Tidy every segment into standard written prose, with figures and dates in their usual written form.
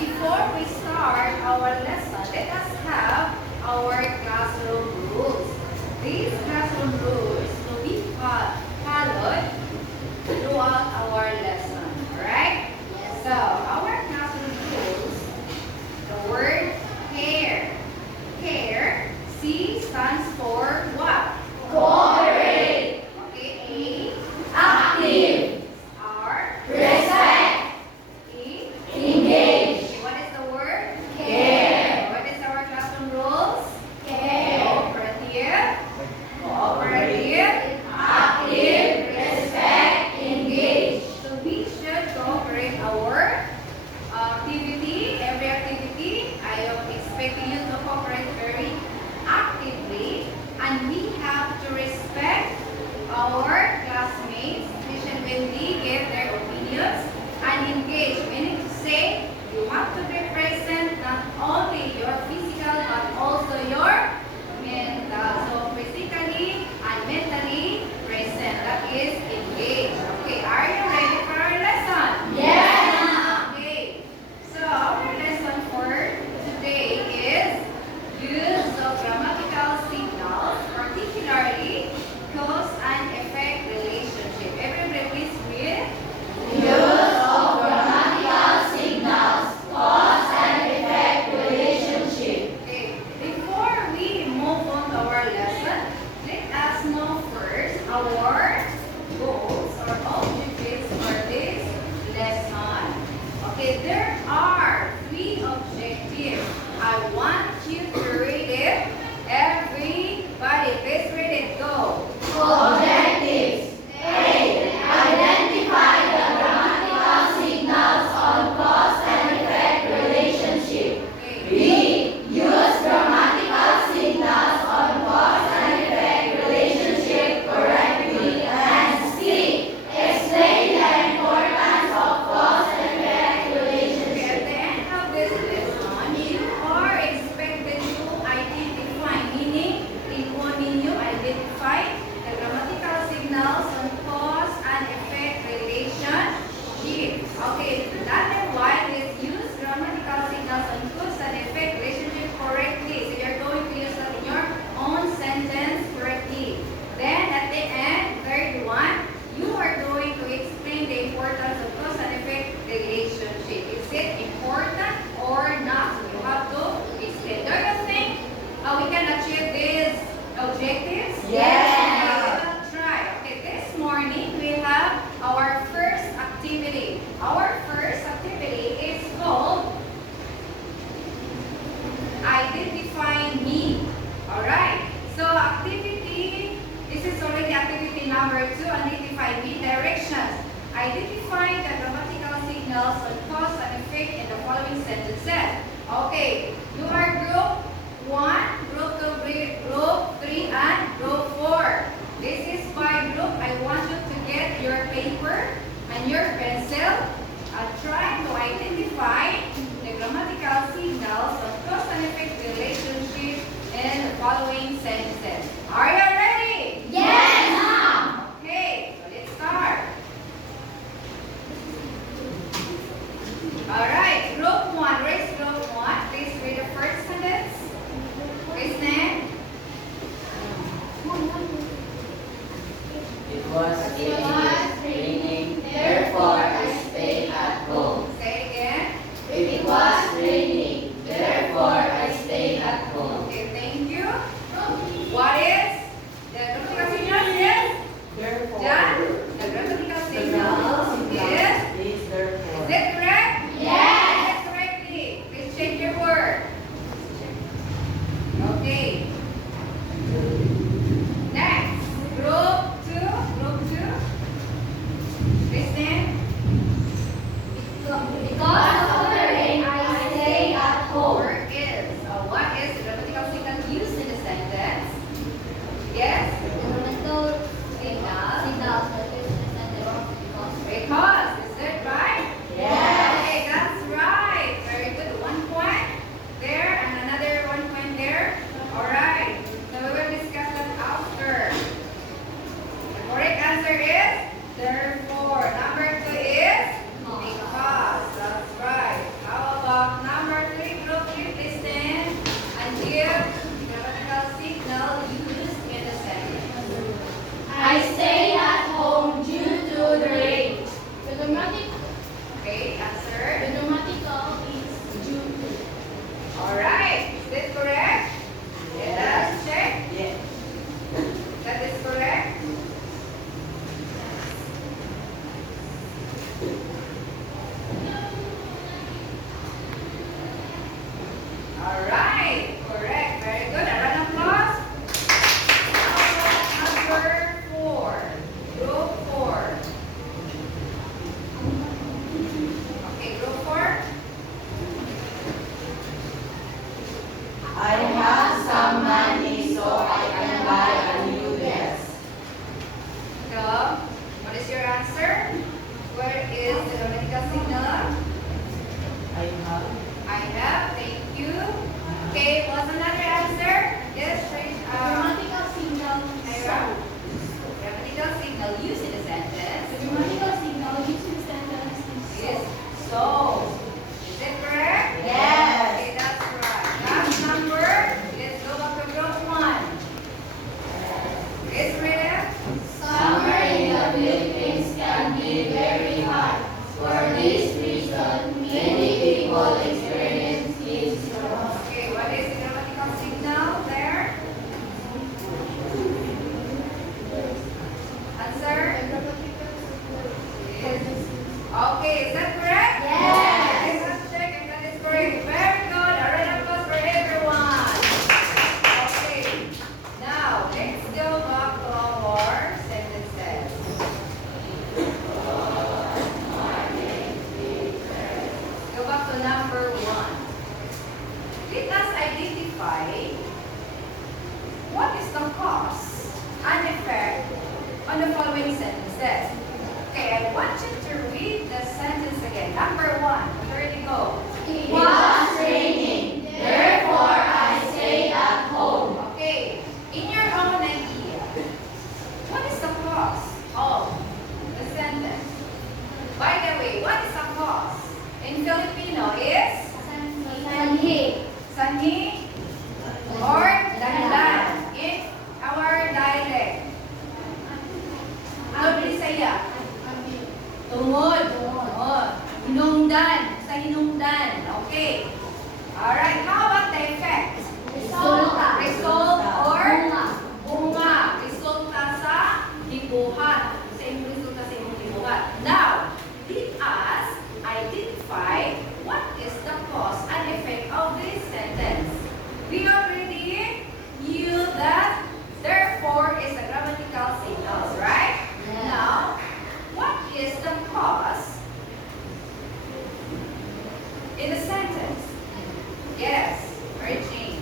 before we start our lesson, let us have our classroom rules. These classroom rules will be followed throughout our lesson. Alright? Yes. So, our classroom rules, the word care. Care, C stands for what? Cooperate. Okay, Active. A, R, Respect. E, Engage. okay, what is the word? Care. Alright, correct. Very good. A round of applause. Number 4. Group 4. Okay, group 4. I have some money so I can buy a new desk. So, what is your answer? Where is the grammatical signal? I have. I have. Thank you. Okay, what's another answer? Yes, Grammatical signal Ira. Grammatical signal used in a sentence Grammatical signal used in sentence is so. Is it correct? Yes. Okay, that's right. Last number. Let's go back to group 1. Is read. Summer in the Philippines can be very hot. For this reason, many people experience heat stroke. Okay, what is the grammatical signal there? Answer? Is. Okay, is that correct? Yes. Let's check if that is correct. Very good. A round of applause for everyone. Okay. Now, let's go back to our sentences. Go back to number 1. Let us identify what is the cause and effect on the following sentences. Okay, I want you to read the sentence again. Number 1. Where did it go? It was raining, therefore I stayed at home. Okay, in your own idea, what is the cause of the sentence? By the way, what is the cause? In Filipino is sanhi or dahilan. In our dialect, ano Bisaya? Tungod. Oh, hinungdan. Sa hinungdan. Okay. Alright, how about the effect? Result or bunga. Resulta sa libuhat. Sa imong resulta sa imong libuhat. Now, let us identify what is the cause and effect of this sentence. We already knew that therefore is a grammatical signals, right? Yes. Now, what is the cause in the sentence? Yes, Virgin.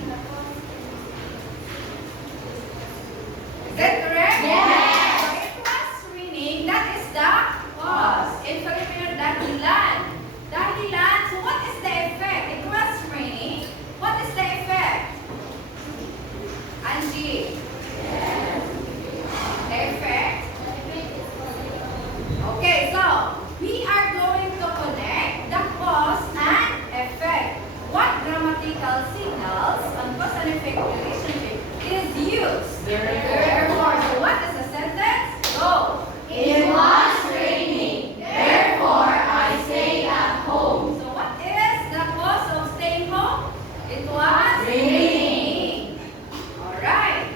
Is that correct? Yes. So it was raining, that is the cause. In Filipino, dahilan. Dahilan. So what is the effect? It was raining. What is the effect? Angie. The effect. Okay, so we are going to connect the cause and effect. What grammatical signals and cause and effect relationship is used? Therefore, so what is the sentence? Go. It was raining, therefore I stayed at home. So what is the cause of staying home? It was Raining. Alright.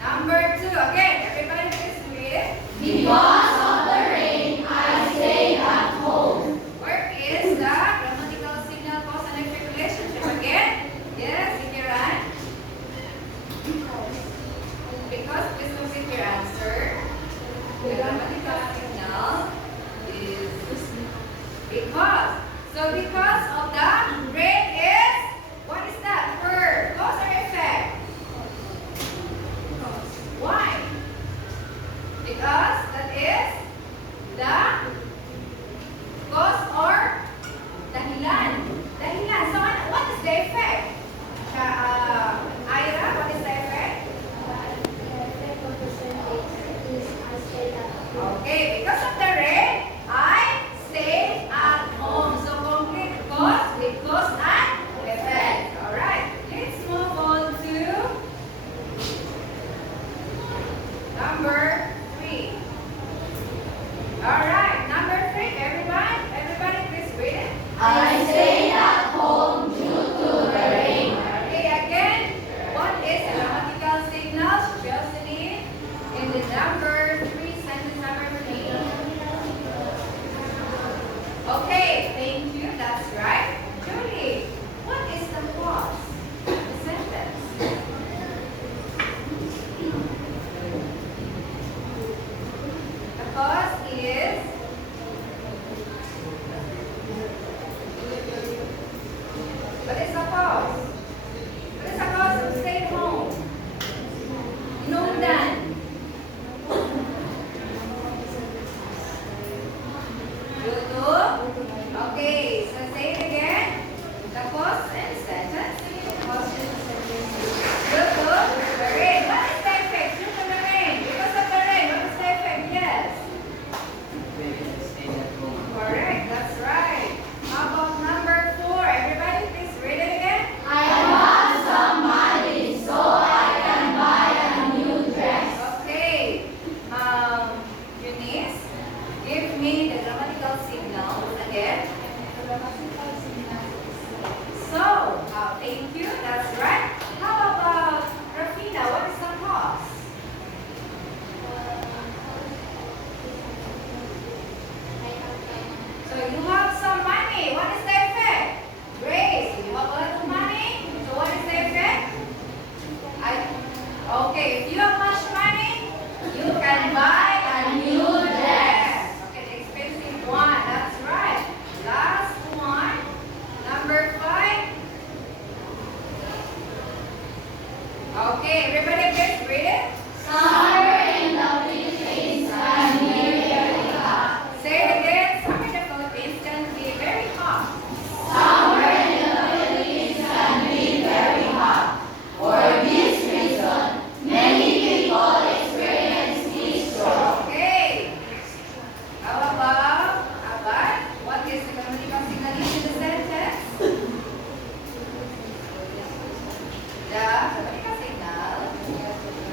Number 2. Again, everybody please read. Because of the rain, I stayed at home. Where is the grammatical signal cause and effect relationship again? Yes, Ikiran. Because What is the cause? What is the cause of staying home? Inundan. Due to? Okay, so say it again. The cause and sentence. The cause and sentence. Due to the rain. What is the effect? Due to the rain. Because of the rain. What is the effect? Yes. Correct. That's right. How about number 4? Everybody, please read it again. I want some money so I can buy a new dress. Okay. Eunice, give me the grammatical signals again. So, thank you. That's right. How about Rafina? What is the cause? So you have some money. What is the effect? Grace, you have a lot of money. So what is the effect? Okay, if you have much money, you can buy a new dress. Okay, the expensive one. That's right. Last one. Number 5. Okay, everybody please read it. Summer in the Philippines can be very hot. Say it again. Summer in the Philippines can be very hot. Summer in the Philippines can be very hot. For this reason, many people experience heat stroke. Okay. How about what is the grammatical signal in the sentence? The grammatical signal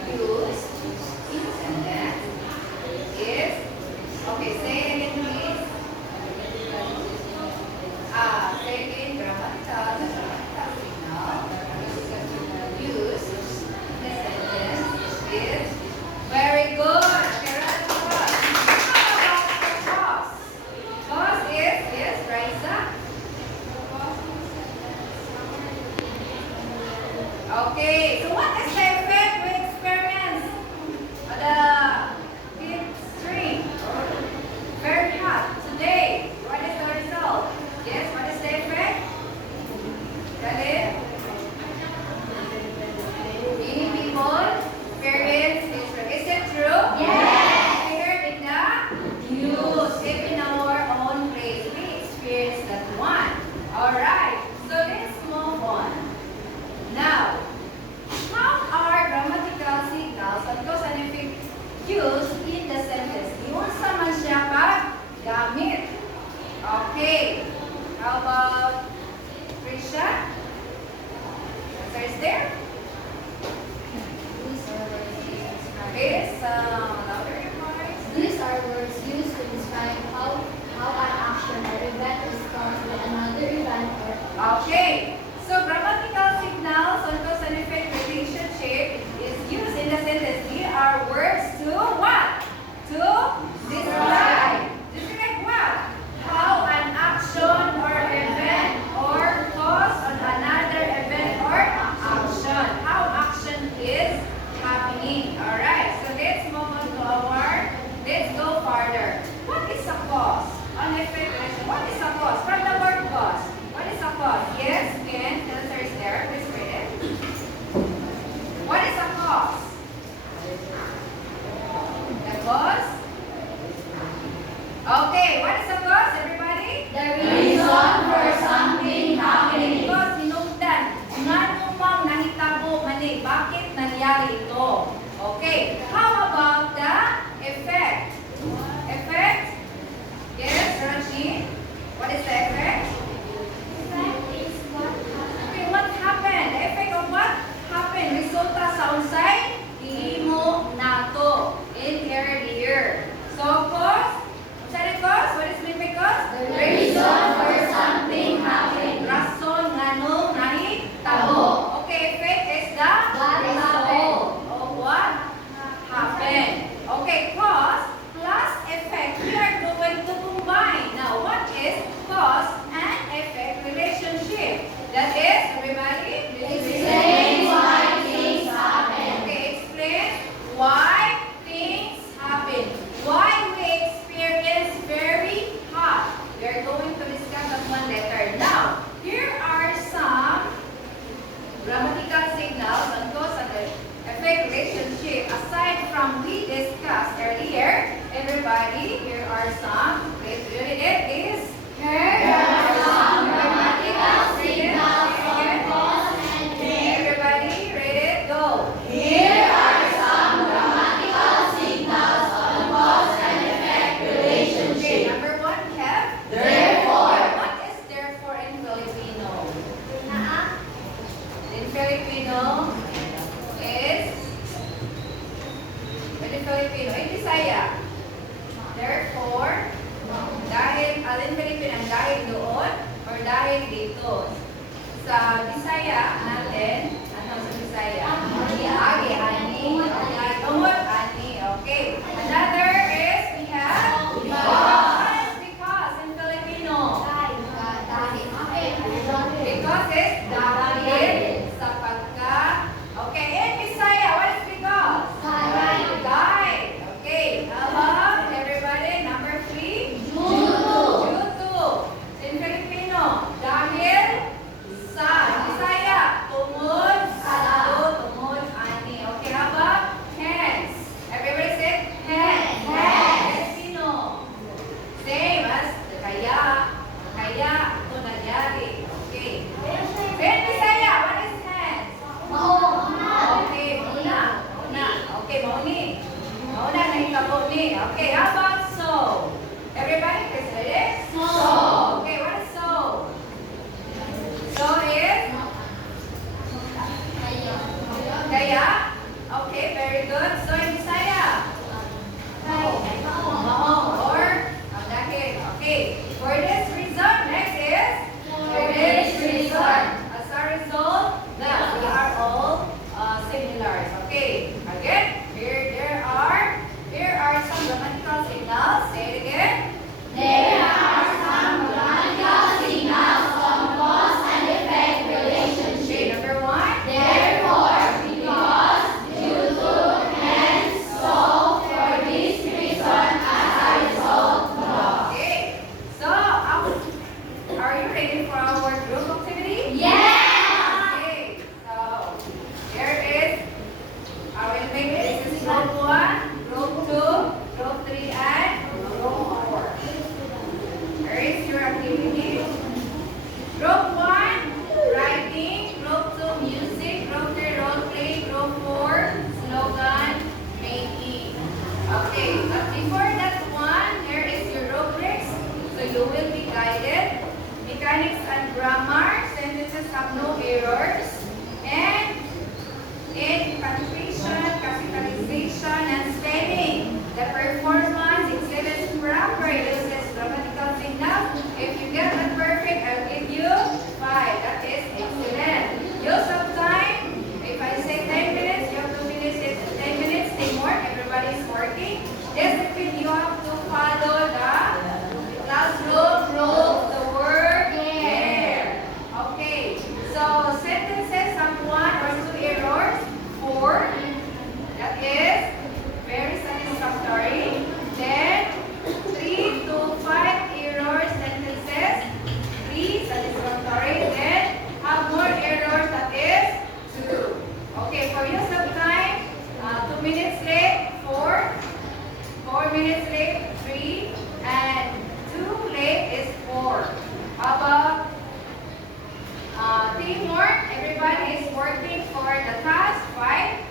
used in the sentence is, okay, say it again please. Say it again, the grammatical signal used in the sentence is very good. Okay, right across. How about the cause? Cause is, yes, Raisa? Okay, so what is the effect we experience? The heat string. Very hot today. What is the result? Yes, what is the effect? Tell it. Many people experience heat stroke. Is it true? Yes. We heard in the news. If in our own place, we experience that one. Alright, so let's move on. Now, how are grammatical signals at cause and effect used in the sentence? Yun sa man siya gamit. Okay. How about Trisha? Answer is there? Yes, louder your voice. These are words used to describe how an action or event is caused by another event or Okay. So grammatical signals on cause and effect relationship is used in the sentence. Here are words to what? To describe. Describe what? How an action or event or cause on another event or action. How action is happening. Alright. So let's move on to let's go further. What is a cause? On effect relation. What is a cause? From the word cause. What is a cause? Yes, Ken, the answer is there. Please read it. What is a cause? The cause? Okay, what is a cause, everybody? The reason for something happening. Because hinungdan, nga numang nahitabo mani, bakit nangyari ito? Okay, how about the effect? Effect? Yes, Raji? What is the effect? effect is what happens some we discussed earlier. Everybody, here are some. Please read it. Is There are some grammatical signals of cause and effect. everybody read it. Go. Here are some grammatical signals on cause and effect Okay, relationship. number one, Kev. Therefore. What is therefore in Filipino? Naa. In Filipino is in Filipino, in Bisaya. Therefore, dahil alin Filipino ang dahil doon or dahil dito. Sa Bisaya natin, ano sa Bisaya? Agi, ani, tungod, ani. Okay. Another is we have what is because in Filipino? Because is dahil sapagkat. Okay, in Bisaya, what is because? Dahil. Okay, how about everybody? Number 3. Due to. In Filipino, dahil sa. Bisaya, tungod sa. Tungod, ani. Okay, how about hence? Everybody say hence. Filipino. Same as kaya. Kaya, ito nangyari. Okay. In Bisaya, what is hence? Okay, mauna. Okay, mauni. Mauna na hitabo ni. Okay, how about so? Everybody, please read it. So. Okay, what is so? So is kaya. Okay, very good. So in Bisaya. Mao or ang dahil. Okay. For this reason, next is For this reason. As a result, that we are all similars. Okay. Again, here are some grammatical signals. Say it again. There are some grammatical signals on cause and effect relationship. Okay, number 1. Therefore, because, due to, hence, so, for this reason, as a result, of. Okay. So, are you ready for our group activity? Yes! Okay. So, here is, I will make this is group 1, group 2, group 3, and group 4. Here is your activity. Group 1, writing. Group 2, music. Group 3, role play. Group 4, slogan making. Okay, but before that one, here is your rubrics. So you will be guided. Mechanics and grammar. Sentences have no errors. And in punctuation, capitalization, and spelling. The performance exhibits proper uses grammatical signals. If you get that perfect, I'll give you 5. That is excellent. Use of time. If I say 10 minutes, you have 2 minutes, 10 minutes, teamwork, everybody's working. Discipline, you have to follow the classroom rules, the word there. Okay, so sentences have 1 or 2 errors. 4, that is very satisfactory. Then 3 to 5 errors sentences, 3 satisfactory. Then have more errors, that is 2. Okay, for use of time, 2 minutes late, 4, 4 minutes late, 3, and 2 late is 4. How about teamwork? Everybody is working for the task, 5.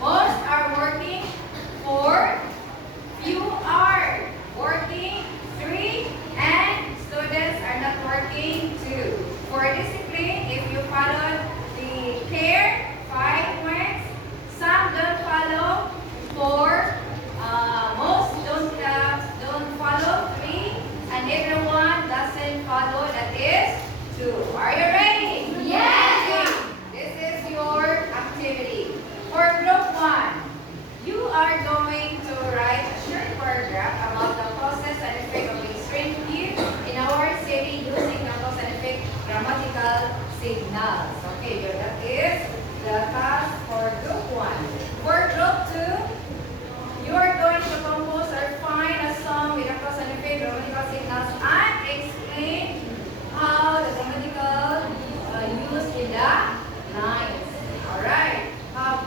Most are working 4. Few are working 3. And students are not working 2. For discipline, if you follow the pair, 5 points. Some don't follow 4. Most don't follow 3. And everyone doesn't follow, that is 2. Are you ready? Yes! This is your activity. For group 1, you are going to write a short paragraph about the causes and effect of extreme heat in our city using the cause and effect grammatical signals. Okay, that is the task for group 1. For group 2, you are going to compose or find a song with a cause and effect grammatical signals and explain how the grammatical used in the lines. Alright. Now,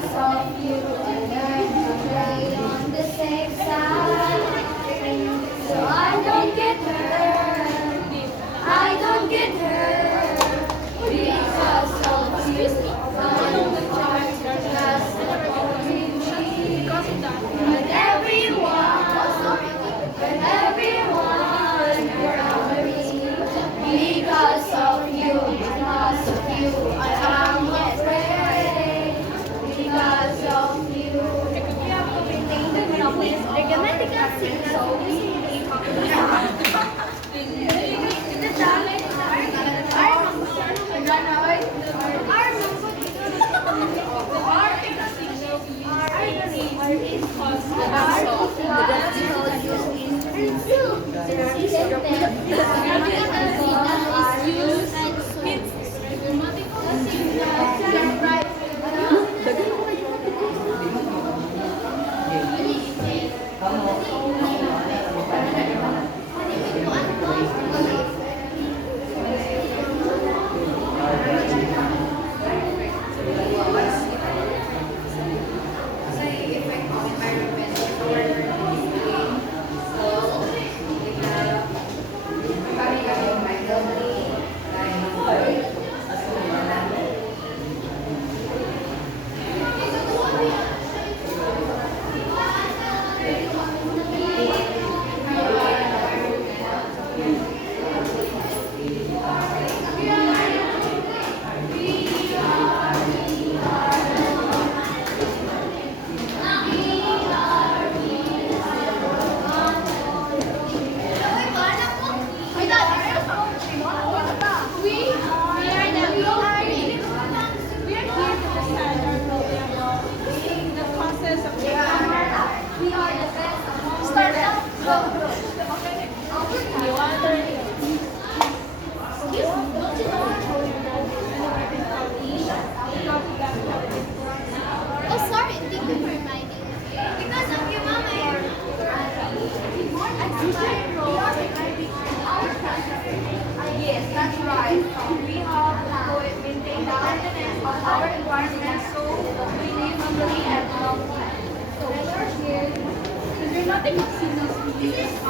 Because of you, I learned to play on the safe side. So I don't get hurt. I don't get hurt. Because of you, on the charge just supporting me. But everyone around me. Because of you, I am afraid. Because of you. They're gonna sing so Oh, sorry. Thank you for reminding me. Because of you, Mama. Yes, that's right. We have to maintain the maintenance of our environment so we live happily and healthy. So we're here. If you're not able to see those videos,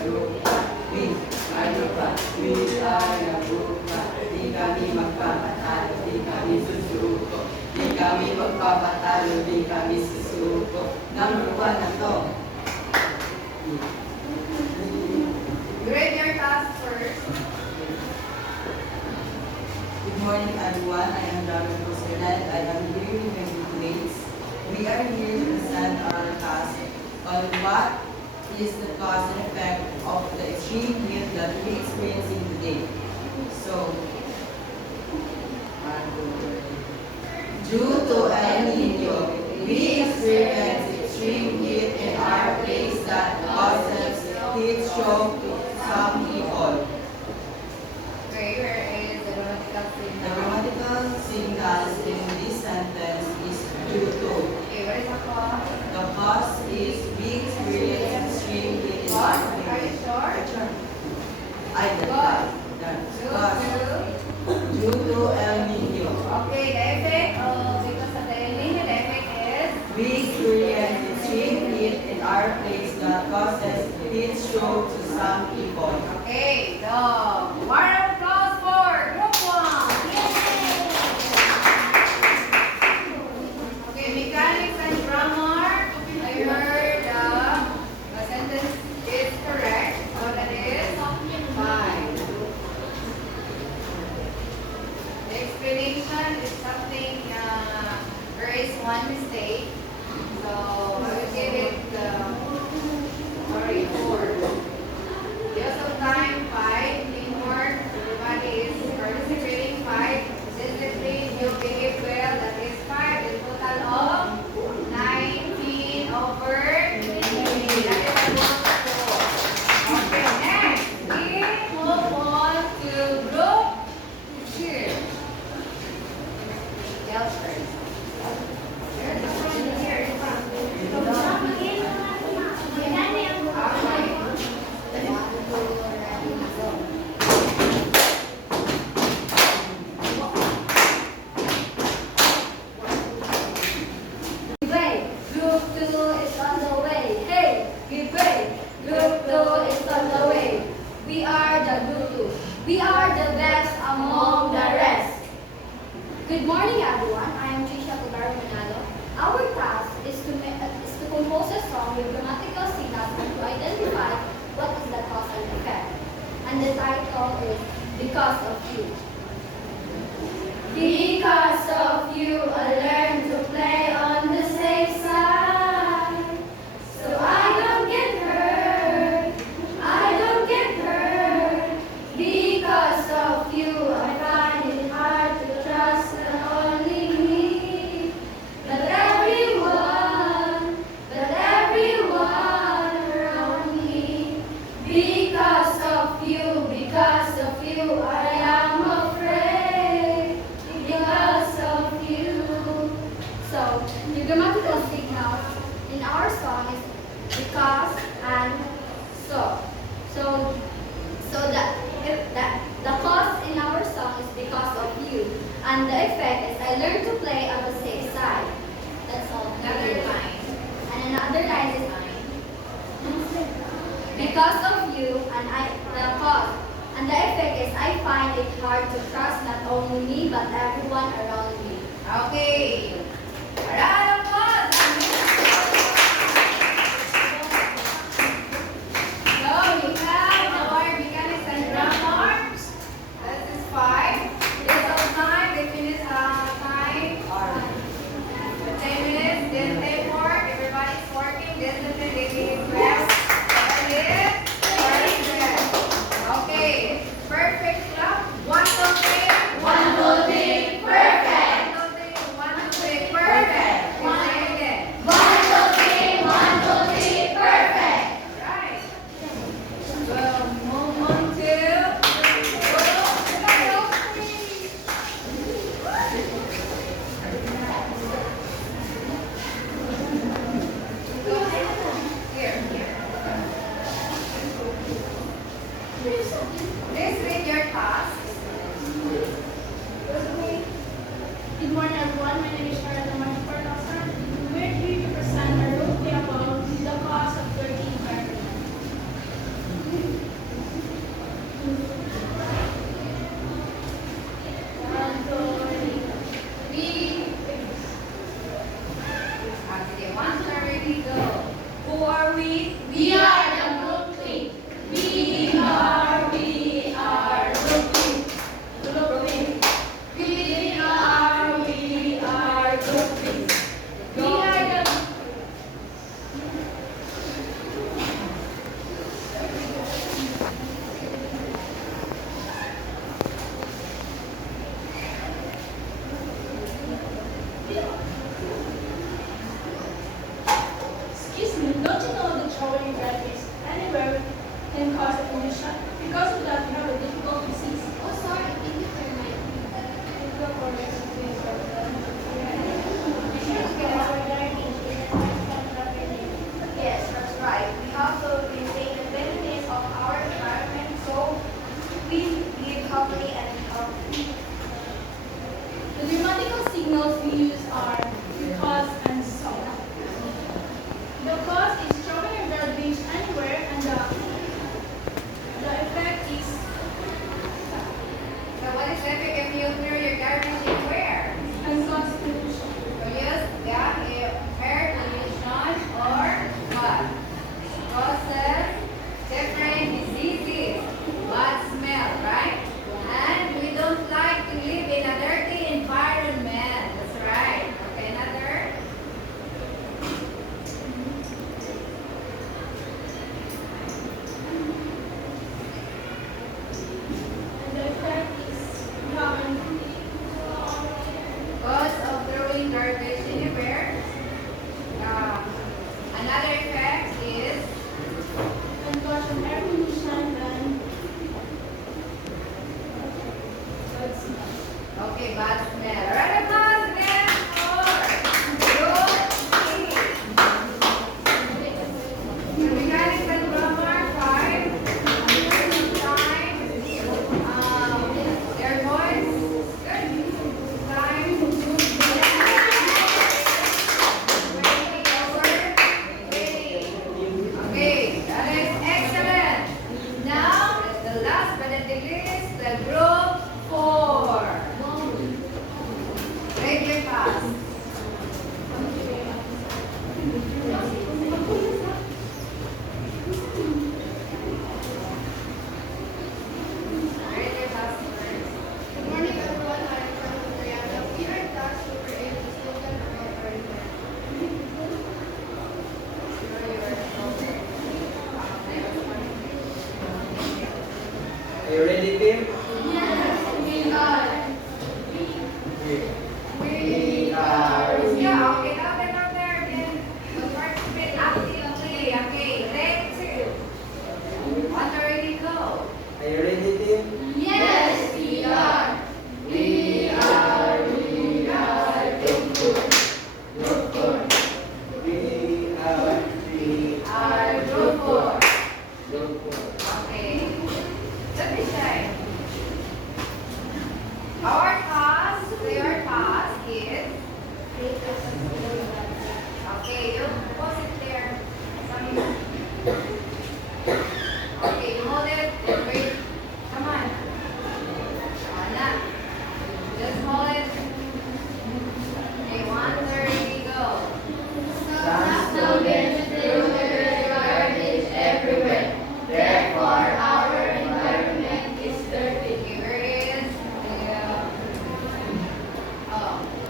lupa. We are lupa. We are lupa. Di kami magpapatalo, di kami susuko. Di kami magpapatalo, di kami susuko. Number 1 na to. Grade your task first. Good morning, everyone. I am Dr. Rosana and I am here with my group mates. We are here to present our task on what is the cause and effect of the extreme heat that we are experiencing today. So, due to El Nino, we experience extreme heat in our place that causes heat stroke to some people. Okay, where is the grammatical The signal? grammatical signal in this sentence is due to. Okay, what is the cause? The cause is we experience extreme heat in our Cause? Are you place. sure? I did Cause. that. Due Cause. to. Due to El Nino. Okay, the effect of because of the El Nino, the effect is We experience extreme heat in our place that causes heat stroke to some people. okay. The round of applause for group 1. Okay, mechanics and grammar. I heard the sentence is correct. So that is 5. The explanation is something, there is one mistake. So I will give it, sorry, 4. Use of time, 5. Teamwork, everybody is participating, 5. Discipline, you behave well, that is 5. The total of 19 over 20. That is a group 4. Okay, next. We move on to group 2. Yell first. There's a friend here in front. Give way. Group 2 is on the way. Hey, give way. Group 2 is on the way. We are the group 2. We are the best among the rest. Good morning, everyone. I am Trisha Cubaro Manalo. Our task is to compose a song with grammatical signals and to identify what is the cause and effect. And the title is Because of You. Because of you, I learned to play on the safe side. So I don't get hurt. I don't get hurt. Because of you, I find it hard to trust not only me, but everyone around me. Because of you, I am afraid. Because of you. So, the grammatical signals in our song is because and so. So the cause in our song is because of you, and the effect is I learned to play on the safe side. That's all. Another line. And another line is because of you, and the cause and the effect is I find it hard to trust not only me but everyone around me. Okay. A round of applause. So we have our mechanics and grammar. This is 5. This of time. They finish time. 10 minutes. Then they work. Everybody's working. Discipline. They behave well. That is perfect. Okay. Perfect clap. 1, 2, 3. 1, 2, 3, perfect. 1, 2, 3. 1, 2, 3. Perfect. Say it again. 1, 2, 3, 1, 2, 3, perfect. Right. We'll move on to here. Please read your task. Good morning, everyone. My name is Charlotte Martin. We're here to present our role play about the cause of dirty environment. Are you ready, team? Yes, we are. We are. Yeah, okay, down there again. The participate actively. Okay, take two. One already go. Are you ready, team? Yes, we are. We are. We are. Group 4. We are. We Our group 4. Okay. Let me say. Our task, your task is. Okay, you pause it there. Okay, you hold it and breathe. Come on. Anna. Just hold it. Okay, 1:30, go. Some students throw their garbage everywhere. Therefore, our environment is dirty. Here is the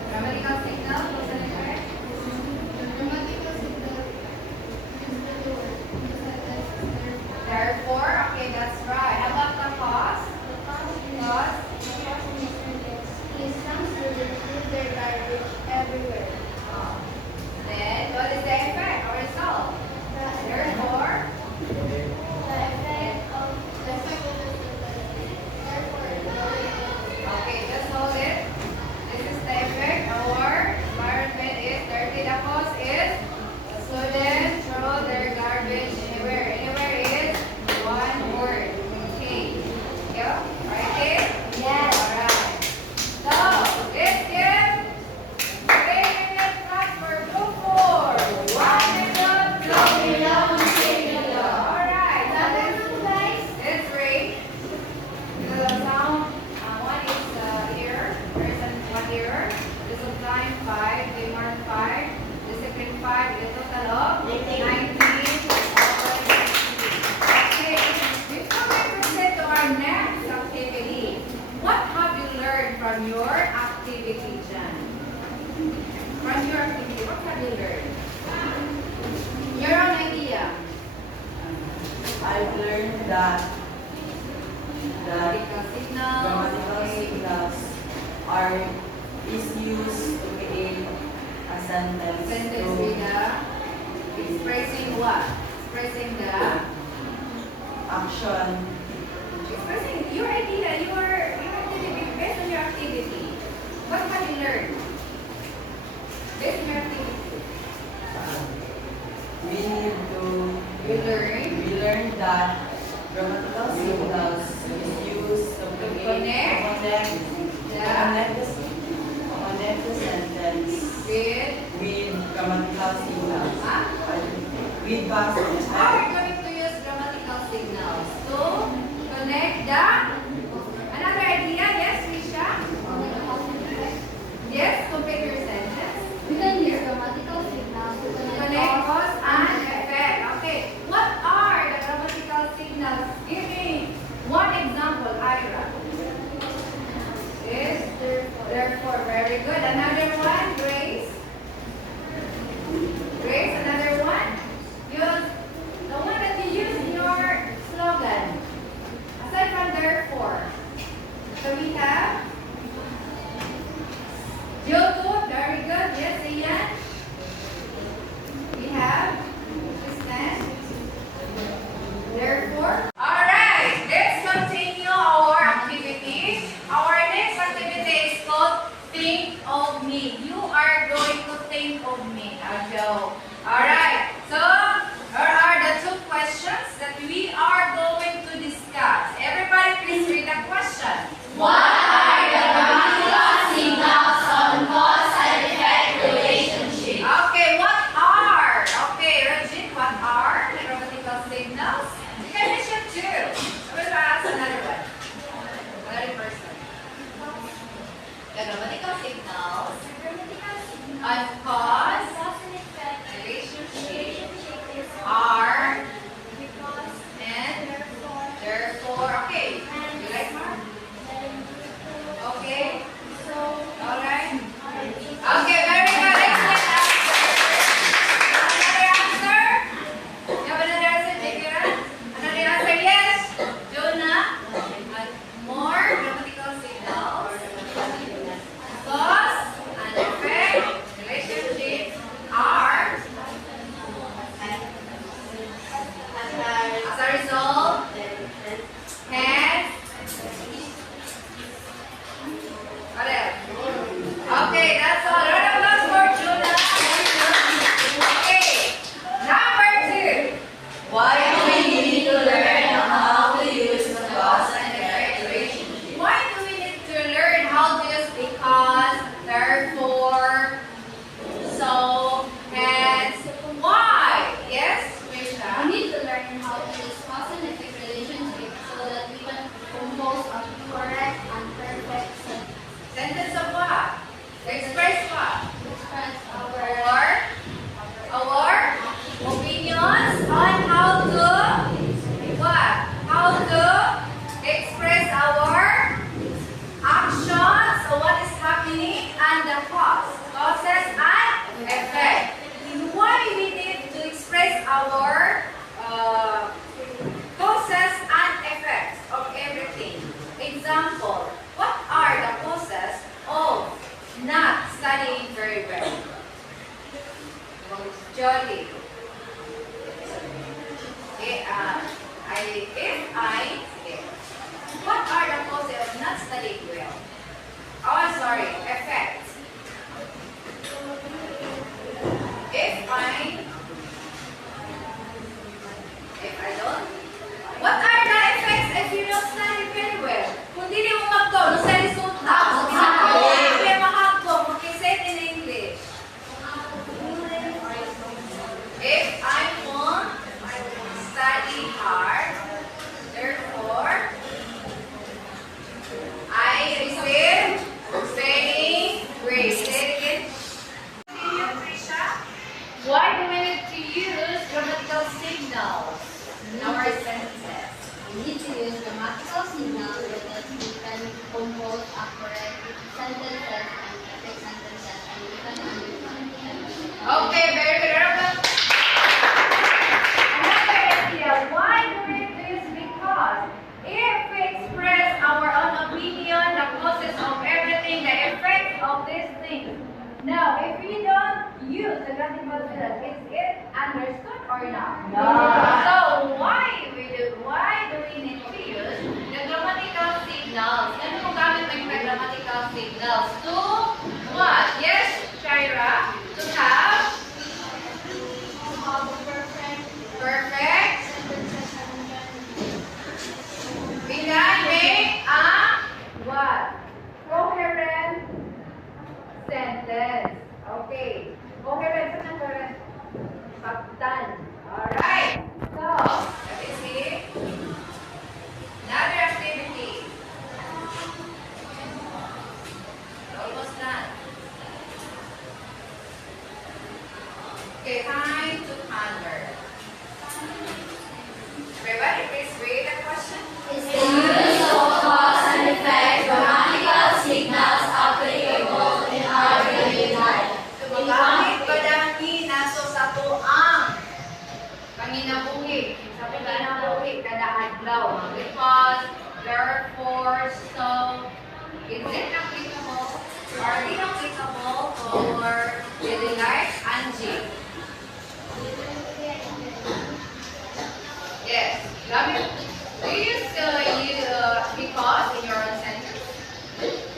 grammatical signal. What's the name, right? Grammatical signal is the word. Therefore, okay, that's right. How about the cause? Cause? Is some students throw their garbage everywhere. Then, what is the effect or result? Therefore, The effect of okay, just hold it. This is the effect. Our environment is dirty. The cause is the students throw their garbage anywhere. Anywhere is one word. Okay. Yeah? Right there? Yes. Alright. So, let's give 3-minute class for group 4. 1 minute. Going down, shaking down. Alright. So let's rate. The sound, one is here. There's one here. This is time 5. They mark 5. Discipline 5. The total of 19. Okay. Before we proceed to our next activity, what have you learned from your activity, Jan? From your activity, what have you learned? Your own idea. I've learned that Grammatical signals. grammatical signals is used to create a sentence Sentence through with the expressing what? Expressing the action. expressing your idea, your activity based on your activity. What have you learned? Based on your activity. We need to You learn we learned that grammatical signals is used to connect connect the sentence with with grammatical signals. huh? With past tense. How are we going to use grammatical signals to connect the another idea? Yes, Risha? Yes, complete your sentence. We can use grammatical signals to Connect cause and effect. Okay. What are the grammatical signals? Give me one example, Ira. Is therefore. Very good. Another one, Grace. Grace, another one. Use the one that you use in your slogan. Aside from therefore. So we have Youtube. Very good. Yes, Ian. We have Kristen. Therefore. Alright, let's continue our activity. Our next activity is called Think of Me. We need to use grammatical signals so that we can compose accurate sentences and perfect sentences and we can understand everything. Okay, very good. Another idea. Why do we do this? Because if we express our own opinion, the causes of everything, the effects of these things. Now, if we don't use the grammatical signals, is it understood or not? No. So why do we need to use the grammatical signals? Ano kung gamit mo yung grammatical signals? To what? Yes, Shaira? To have perfect. We can make a what? Coherent sentence. Okay. Coherent sentence. Coherent. Pagtan. Alright. So, let me see. Another activity. Almost done. Okay, time to ponder. Everybody, please read the question. Is the use of cause and effect grammatical signals applicable in our daily life? Gumagamit ba dahil naso sa tuang panginabuhi, sa panginabuhi kada adlaw. Because, therefore, so, is it applicable or inapplicable for daily life? Angie? Yes. Gamit. Do you still use because in your own sentence?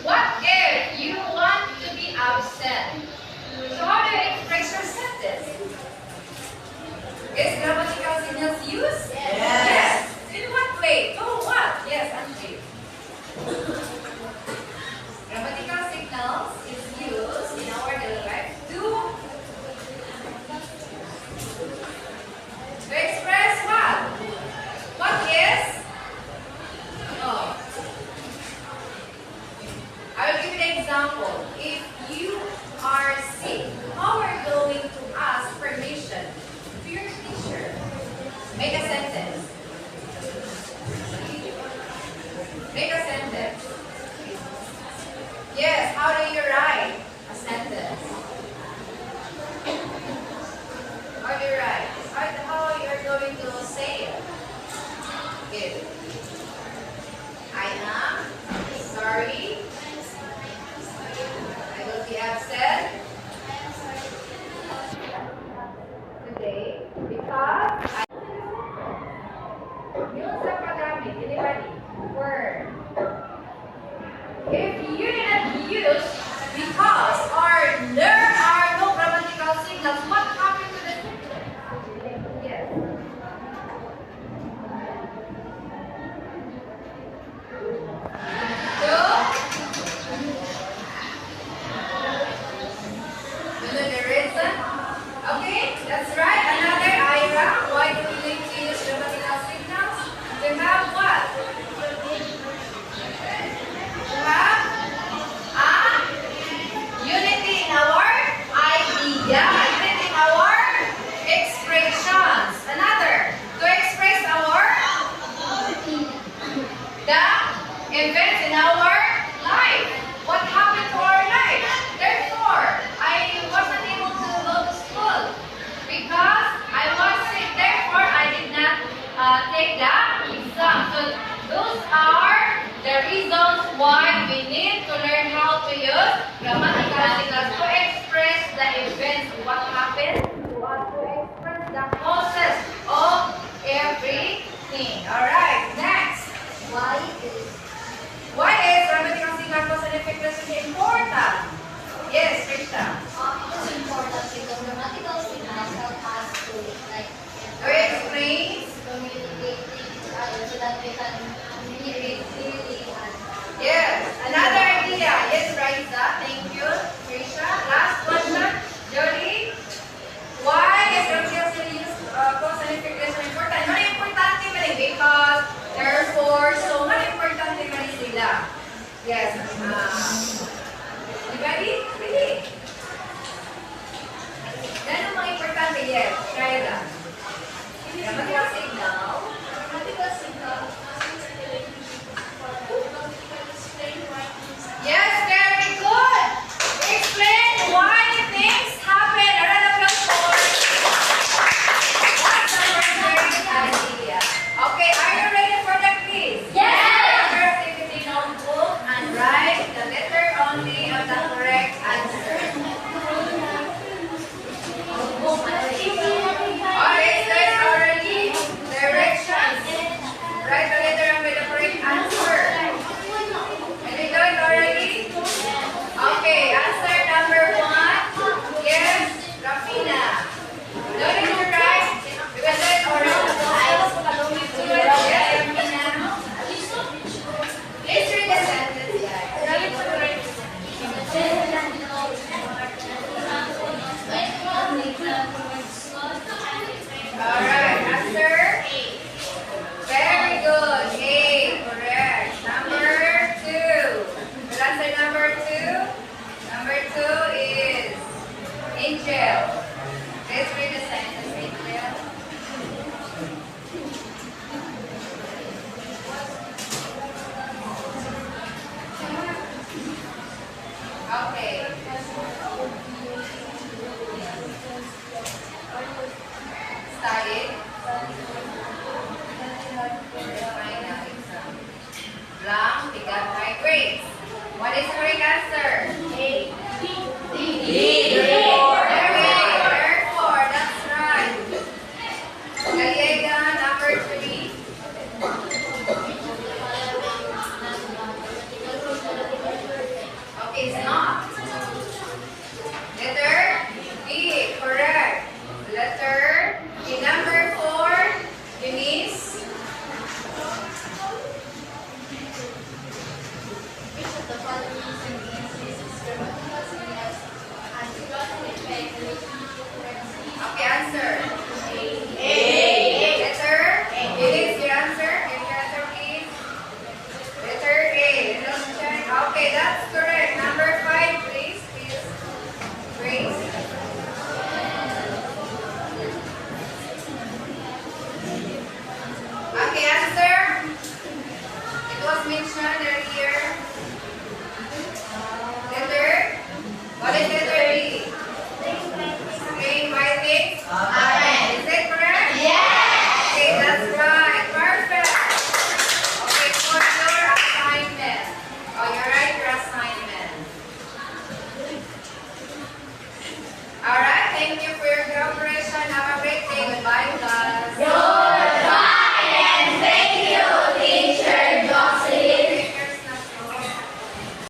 What if you want to be absent? So how do you express your sentence? Is grammatical signals used? Yes. In what way? To what? Yes, Angie. Grammatical signals is used in our daily life to express what? What is? Oh. I will give you an example. If you are sick, how are you going to ask permission to your teacher? Make a sentence. Make a sentence. Yes, how do you write a sentence? How do you write? How you're going to say it? Good. I am sorry. I will be absent today because yung sa paggamit, anybody, word. If you didn't use because or there are no grammatical signals, what happened to the sentence? Yes. You know the reason? Okay, that's right. Another Ira. Why do we need to use grammatical signals? To have what? To have a unity in our idea, unity in our expressions. Another, to express our the events in our life. What happened to our life? Therefore, I wasn't able to go to school because I was sick. Therefore, I did not take the exam. So those are the reasons why we need to learn how to use grammatical signals to express the events, what happened, to express the causes of everything. All right, next. Why is grammatical signal cause and effect lesson important? Yes, Krishna. It's important because grammatical signals help us to To explain. communicate things so that we can communicate clearly and Yes. Another idea. Yes, Raisa. Thank you, Krisha. Last question, Jody. Why is grammatical signal cause and effect lesson important? Ano importante ba rin? Because, therefore, so ano importante ba rin sila? Yes. Anybody? Really? Ano mga importante? Yes. Shaira. grammatical signal blank, we got 5 grades. What is the correct answer? A. D. D.